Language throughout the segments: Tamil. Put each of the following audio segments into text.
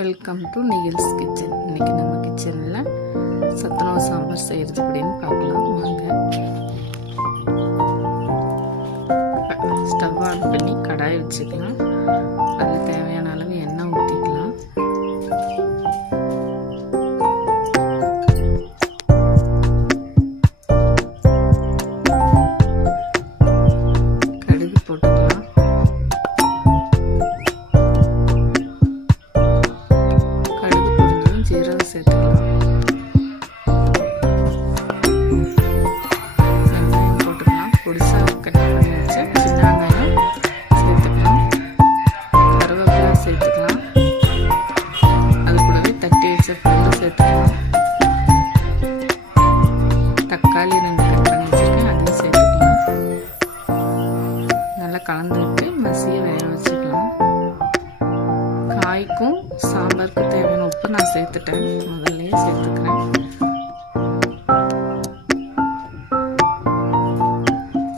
Welcome to Nikhil's kitchen. இன்றைக்கி நம்ம கிச்சனில் சத்துணவு சாம்பார் செய்கிறது அப்படின்னு பார்க்கலாம் வாங்க. ஸ்டவ் ஆன் பண்ணி கடாய் வச்சுக்கலாம். அதில் தேவையான அளவு எண்ணெய் ஊற்றிக்கலாம். கடுகு போட்டுக்கலாம். ஜீரகம் சேர்த்துக்கலாம். வெங்காயம் போட்டுக்கலாம். பொடிசாக கட் பண்ணி வச்ச சின்ன வெங்காயம் சேர்த்துக்கலாம். கருவேப்பிலை சேர்த்துக்கலாம். அது கூடவே தட்டி வச்ச பூண்டு சேர்த்துக்கலாம். தக்காளி 2 கட் பண்ணி வச்சுருக்கேன், அதையும் சேர்த்துக்கலாம். நல்லா கலந்து விட்டு மசிய வேக வச்சுக்கலாம். காய்க்கும் சாம்பாருக்கு தேவையான உப்பு நான் சேர்த்துட்டேன், முதல்லையே சேர்த்துக்கிறேன்.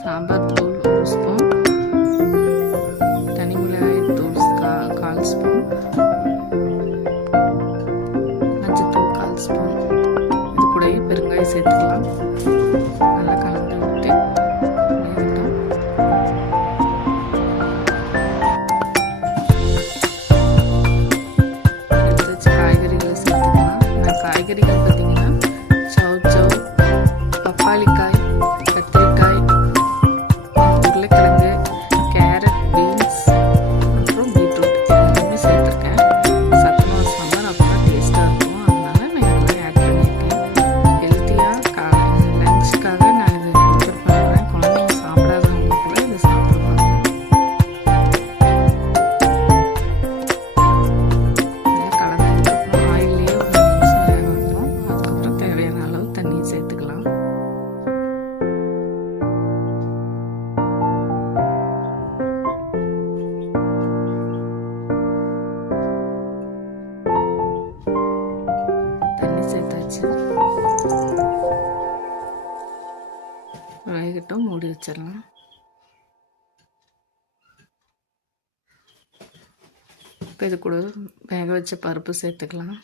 சாம்பார் தூள் 1 ஸ்பூன், தனி மிளகாய் தூள் 1/4 ஸ்பூன், மஞ்சத்தூள் 1/4 ஸ்பூன், இது கூடவே பெருங்காயம் சேர்த்துக்கலாம். நல்லா கலந்து விட்டு வேகட்டும். காய்கறிகள் பார்த்தீங்கன்னா சௌச்சௌ, பப்பாளிக்காய், கத்திரிக்காய், உருளைக்கிழங்கு, கேரட், பீன்ஸ் அப்புறம் பீட்ரூட் எல்லாமே சேர்த்துருக்கேன். சத்துணவு சாம்பார் அப்போ தான் டேஸ்ட்டாக இருக்கும், அதனால நான் இதெல்லாம் ஆட் பண்ணியிருக்கேன். ஹெல்த்தியாக லஞ்சுக்காக நான் இதை ப்ரிப்பேர் பண்ணுறேன். குழந்தைங்க சாப்பிடாதவங்க கூட இதை சாப்பிடுவாங்க. வேகட்டும், மூடி வச்சிடலாம். இப்போ இது கூட வேக வச்ச பருப்பு சேர்த்துக்கலாம்.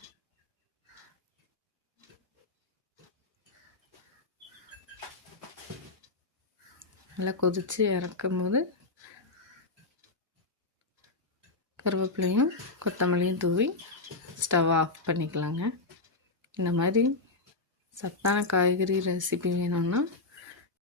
நல்லா கொதித்து இறக்கும் போது கருவேப்பிலையும் கொத்தமல்லியும் தூவி ஸ்டவ் ஆஃப் பண்ணிக்கலாங்க. இந்த மாதிரி சத்தான காய்கறி ரெசிபி வேணும்னா